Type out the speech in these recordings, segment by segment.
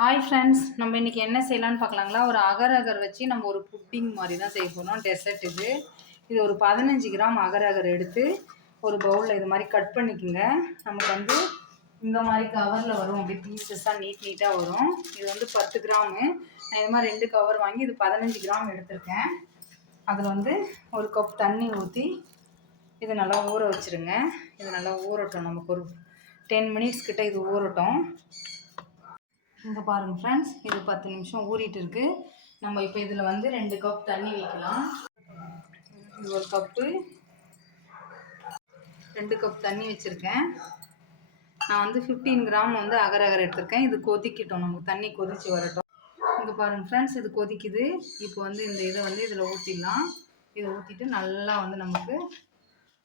Hi friends, நம்ம இன்றைக்கி என்ன செய்யலான்னு பார்க்கலாங்களா. ஒரு அகர் அகர் வச்சு நம்ம ஒரு புட்டிங் மாதிரி தான் செய்ய போகிறோம். டெசர்ட் இது ஒரு 15 கிராம் அகர் அகர் எடுத்து ஒரு பவுலில் இது மாதிரி கட் பண்ணிக்கோங்க. நமக்கு வந்து இந்த மாதிரி கவரில் வரும், அப்படி பீசஸாக நீட்டாக வரும். இது வந்து 10 கிராமு. நான் இது மாதிரி 2 கவர் வாங்கி இது 15 கிராம் எடுத்திருக்கேன். அதில் வந்து ஒரு கப் தண்ணி ஊற்றி இது நல்லா ஊற வச்சுருங்க. இது நல்லா ஊறட்டும், நமக்கு ஒரு 10 மினிட்ஸ் கிட்ட இது ஊறட்டும். இங்கே பாருங்கள் ஃப்ரெண்ட்ஸ், இது 10 நிமிஷம் ஊறிட்டு இருக்கு. நம்ம இப்போ இதில் வந்து 2 கப் தண்ணி வைக்கலாம். இது ஒரு கப்பு, 2 கப் தண்ணி வச்சுருக்கேன். நான் வந்து 15 கிராம் வந்து அகர் அகர் எடுத்திருக்கேன். இது கொதிக்கட்டும், நமக்கு தண்ணி கொதித்து வரட்டும். இங்கே பாருங்கள் ஃப்ரெண்ட்ஸ், இது கொதிக்குது. இப்போ வந்து இந்த இதை வந்து இதில் ஊற்றிடலாம். இதை ஊற்றிட்டு நல்லா வந்து நமக்கு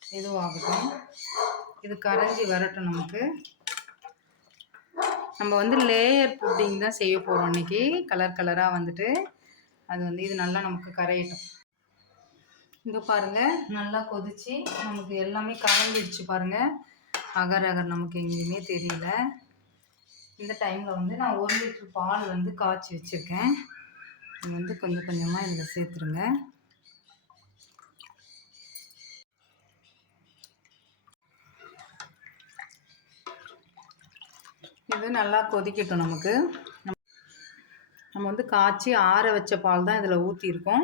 இதுவாகட்டும். இது கரைஞ்சி வரட்டும். நம்ம வந்து லேயர் புட்டிங் தான் செய்ய போகிறோம் இன்றைக்கி. கலர் கலராக வந்துட்டு அது வந்து இது நல்லா நமக்கு கரையட்டும். இங்கே பாருங்கள், நல்லா கொதித்து நமக்கு எல்லாமே கரைஞ்சிடுச்சு பாருங்கள். அகர் அகர் நமக்கு எங்கேயுமே தெரியல. இந்த டைமில் வந்து நான் 1 லிட்டர் பால் வந்து காய்ச்சி வச்சுருக்கேன். இது வந்து கொஞ்சம் கொஞ்சமாக இதில் சேர்த்துருங்க. இது நல்லா கொதிக்கட்டும். நம்ம வந்து காய்ச்சி ஆற வச்ச பால் தான் இதில் ஊற்றிருக்கோம்.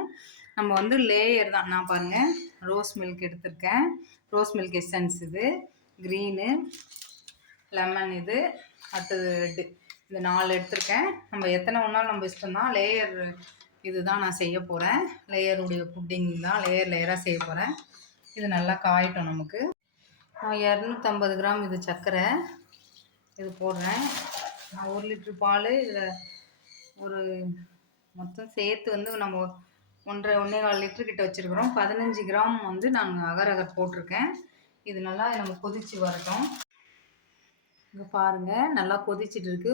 நம்ம வந்து லேயர் தான். நான் பாருங்கள், ரோஸ் மில்க் எடுத்திருக்கேன். ரோஸ் மில்க் எசன்ஸ், இது க்ரீனு, லெமன், இது அடுத்தது ரெட்டு, இந்த 4 எடுத்திருக்கேன். நம்ம எத்தனை ஒன்றாலும் நம்ம இஷ்டம் தான். லேயர் இது தான் நான் செய்ய போகிறேன். லேயருடைய புட்டிங் தான் லேயராக செய்ய போகிறேன். இது நல்லா காயட்டும். நமக்கு 250 கிராம் இது சர்க்கரை இது போடுறேன். நான் 1 லிட்டர் பால் இதில் ஒரு மொத்தம் சேர்த்து வந்து நம்ம 1.25 லிட்டர் கிட்ட வச்சுருக்குறோம். 15 கிராம் வந்து நான் அகர் அகர் போட்டிருக்கேன். இது நல்லா நம்ம கொதித்து வரட்டும். இங்கே பாருங்கள், நல்லா கொதிச்சுட்டு இருக்கு.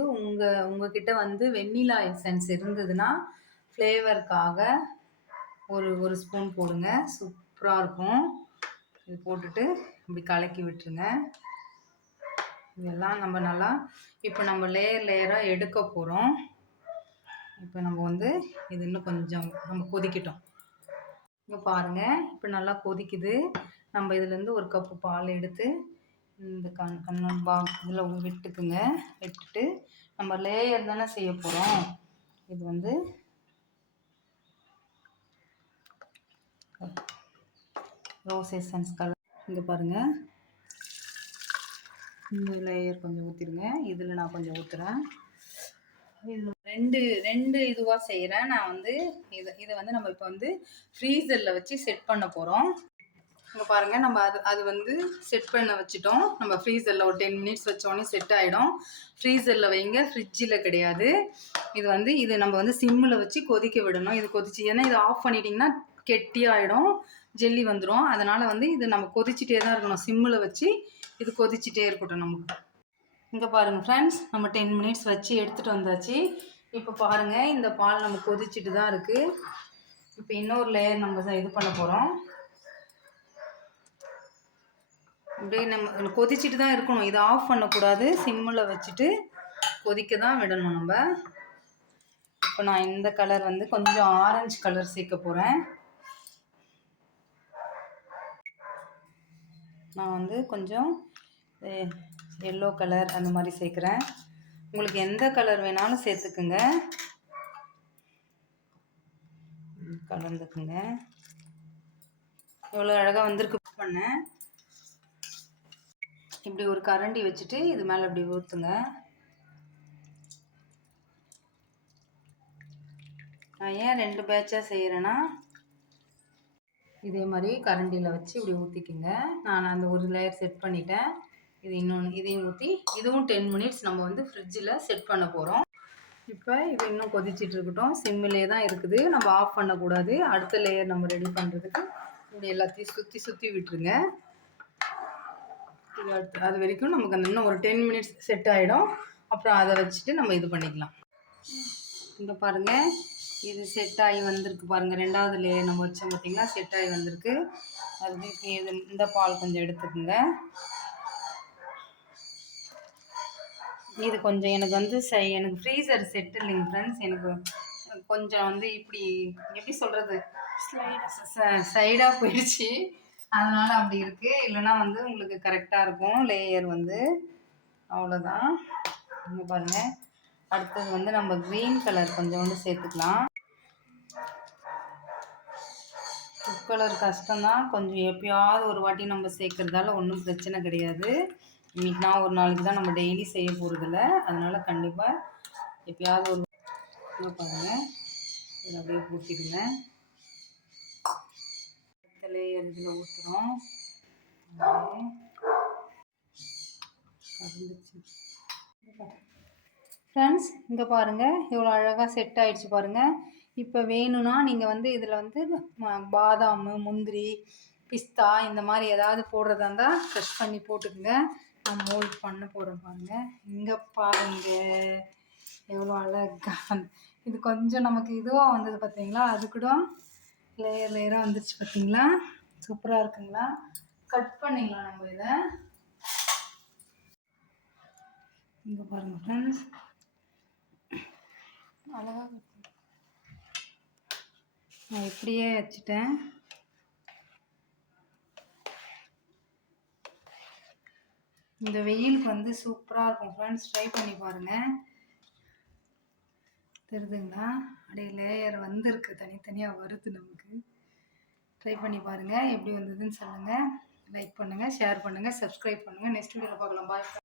உங்ககிட்ட வந்து வெண்ணிலா எசன்ஸ் இருந்ததுன்னா ஃப்ளேவருக்காக ஒரு ஸ்பூன் போடுங்க, சூப்பராக இருக்கும். இது போட்டுட்டு இப்படி கலக்கி விட்டுருங்க. இதெல்லாம் நம்ம நல்லா இப்போ நம்ம லேயராக எடுக்க போகிறோம். இப்போ நம்ம வந்து இது இன்னும் கொஞ்சம் நம்ம கொதிக்கட்டும். இங்கே பாருங்கள், இப்போ நல்லா கொதிக்குது. நம்ம இதுலேருந்து ஒரு கப்பு பால் எடுத்து இந்த கண்ணன் இதில் விட்டுக்குங்க. விட்டுட்டு நம்ம லேயர் தானே செய்ய போகிறோம். இது வந்து ரோஸ் எசன்ஸ் கலர். இங்கே பாருங்கள், இந்த லேயர் கொஞ்சம் ஊற்றிடுங்க. இதில் நான் கொஞ்சம் ஊற்றுறேன். இதில் ரெண்டு இதுவாக செய்கிறேன் நான் வந்து. இதை வந்து நம்ம இப்போ வந்து ஃப்ரீசரில் வச்சு செட் பண்ண போகிறோம். இங்கே பாருங்கள், நம்ம அது வந்து செட் பண்ண வச்சுட்டோம். நம்ம ஃப்ரீசரில் ஒரு 10 மினிட்ஸ் வச்சோடனே செட் ஆகிடும். ஃப்ரீசரில் வைங்க, ஃப்ரிட்ஜில் கிடையாது. இது நம்ம வந்து சிம்மில் வச்சு கொதிக்க விடணும். இது கொதிச்சு, ஏன்னா இது ஆஃப் பண்ணிட்டிங்கன்னா கெட்டியாகிடும், ஜெல்லி வந்துடும். அதனால் வந்து இது நம்ம கொதிச்சிட்டே தான் இருக்கணும். சிம்மில் வச்சு இது கொதிச்சிட்டே இருக்கட்டும். நமக்கு இங்கே பாருங்கள் ஃப்ரெண்ட்ஸ், நம்ம 10 மினிட்ஸ் வச்சு எடுத்துகிட்டு வந்தாச்சு. இப்போ பாருங்கள், இந்த பால் நம்ம கொதிச்சுட்டு தான் இருக்குது. இப்போ இன்னொரு லேயர் நம்ம இது பண்ண போகிறோம். அப்படியே நம்ம கொதிச்சுட்டு தான் இருக்கணும். இதை ஆஃப் பண்ணக்கூடாது. சிம்மில் வச்சுட்டு கொதிக்க தான் விடணும் நம்ம. இப்போ நான் இந்த கலர் வந்து கொஞ்சம் ஆரஞ்சு கலர் சேர்க்க போகிறேன். நான் வந்து கொஞ்சம் எல்லோ கலர் அந்த மாதிரி சேர்க்குறேன். உங்களுக்கு எந்த கலர் வேணாலும் சேர்த்துக்குங்க, கலந்துக்குங்க. எவ்வளோ அழகாக வந்திருக்கு பண்ணேன். இப்படி ஒரு கரண்டி வச்சுட்டு இது மேலே இப்படி ஊற்றுங்க. நான் ஏன் 2 பேட்சாக செய்கிறேன்னா, இதே மாதிரி கரண்டியில் வச்சு இப்படி ஊற்றிக்குங்க. நான் அந்த ஒரு லேயர் செட் பண்ணிட்டேன். இது இன்னொன்று, இதையும் ஊற்றி இதுவும் 10 மினிட்ஸ் நம்ம வந்து ஃப்ரிட்ஜில் செட் பண்ண போகிறோம். இப்போ இது இன்னும் கொதிச்சிட்டு இருக்கட்டும். சிம்மிலே தான் இருக்குது, நம்ம ஆஃப் பண்ணக்கூடாது. அடுத்த லேயர் நம்ம ரெடி பண்ணுறதுக்கு இப்படி எல்லாத்தையும் சுற்றி விட்டுருங்க. இது அது வரைக்கும் நமக்கு அந்த இன்னும் ஒரு 10 மினிட்ஸ் செட் ஆகிடும். அப்புறம் அதை வச்சுட்டு நம்ம இது பண்ணிக்கலாம். இங்கே பாருங்கள், இது செட் ஆகி வந்திருக்கு பாருங்கள். 2வது லேயர் நம்ம வச்சோம் பார்த்திங்கன்னா, செட் ஆகி வந்திருக்கு. அதுக்கு இந்த பால் கொஞ்சம் எடுத்துக்கோங்க. இது கொஞ்சம் எனக்கு வந்து எனக்கு ஃப்ரீசர் செட் இல்லைங்க ஃப்ரெண்ட்ஸ். எனக்கு கொஞ்சம் வந்து இப்படி எப்படி சொல்கிறது, சைடாக போயிடுச்சு. அதனால அப்படி இருக்குது. இல்லைன்னா வந்து உங்களுக்கு கரெக்டாக இருக்கும் லேயர் வந்து. அவ்வளோதான். இங்கே பாருங்கள். அடுத்தது வந்து நம்ம க்ரீன் கலர் கொஞ்சோண்டு சேர்த்துக்கலாம். ஃபுட் கலர் கஷ்டம்தான் கொஞ்சம், எப்பயாவது ஒரு வாட்டி நம்ம சேர்க்குறதால ஒன்றும் பிரச்சனை கிடையாது. இன்றைக்கி நான் ஒரு நாளைக்கு தான், நம்ம டெய்லி செய்ய போகிறதில்ல. அதனால் கண்டிப்பாக எப்பயாவது ஒரு பாருங்கள். இதில் அப்படியே ஊற்றிடுங்க. லேயர் இதில் ஊற்றுறோம். ஃப்ரெண்ட்ஸ் இங்கே பாருங்கள் எவ்வளோ அழகாக செட் ஆகிடுச்சு பாருங்கள். இப்போ வேணும்னா நீங்கள் வந்து இதில் வந்து பாதாம், முந்திரி, பிஸ்தா இந்த மாதிரி ஏதாவது போடுறதா இருந்தால் க்ரஷ் பண்ணி போட்டுக்குங்க. நான் மோல்ட் பண்ண போகிறேன் பாருங்கள். இங்கே பாருங்க எவ்வளோ அழகாக இது கொஞ்சம் நமக்கு இதுவாக வந்தது பார்த்தீங்களா? அது கூட லேயர் லேயராக வந்துருச்சு பார்த்தீங்களா? சூப்பராக இருக்குங்களா? கட் பண்ணிக்கலாம் நம்ம இதை. இங்கே பாருங்கள் ஃப்ரெண்ட்ஸ் அழகாக நான் இப்படியே வச்சுட்டேன். இந்த வெயிலுக்கு வந்து சூப்பராக இருக்கும் ஃப்ரெண்ட்ஸ். ட்ரை பண்ணி பாருங்கள். தெரியுதுங்களா? அப்படியே லேயர் வந்துருக்கு, தனித்தனியாக வருது நமக்கு. ட்ரை பண்ணி பாருங்கள். எப்படி வந்ததுன்னு சொல்லுங்கள். லைக் பண்ணுங்கள், ஷேர் பண்ணுங்கள், சப்ஸ்கிரைப் பண்ணுங்கள். நெக்ஸ்ட் வீடியோவில் பார்க்கலாம். பாய்.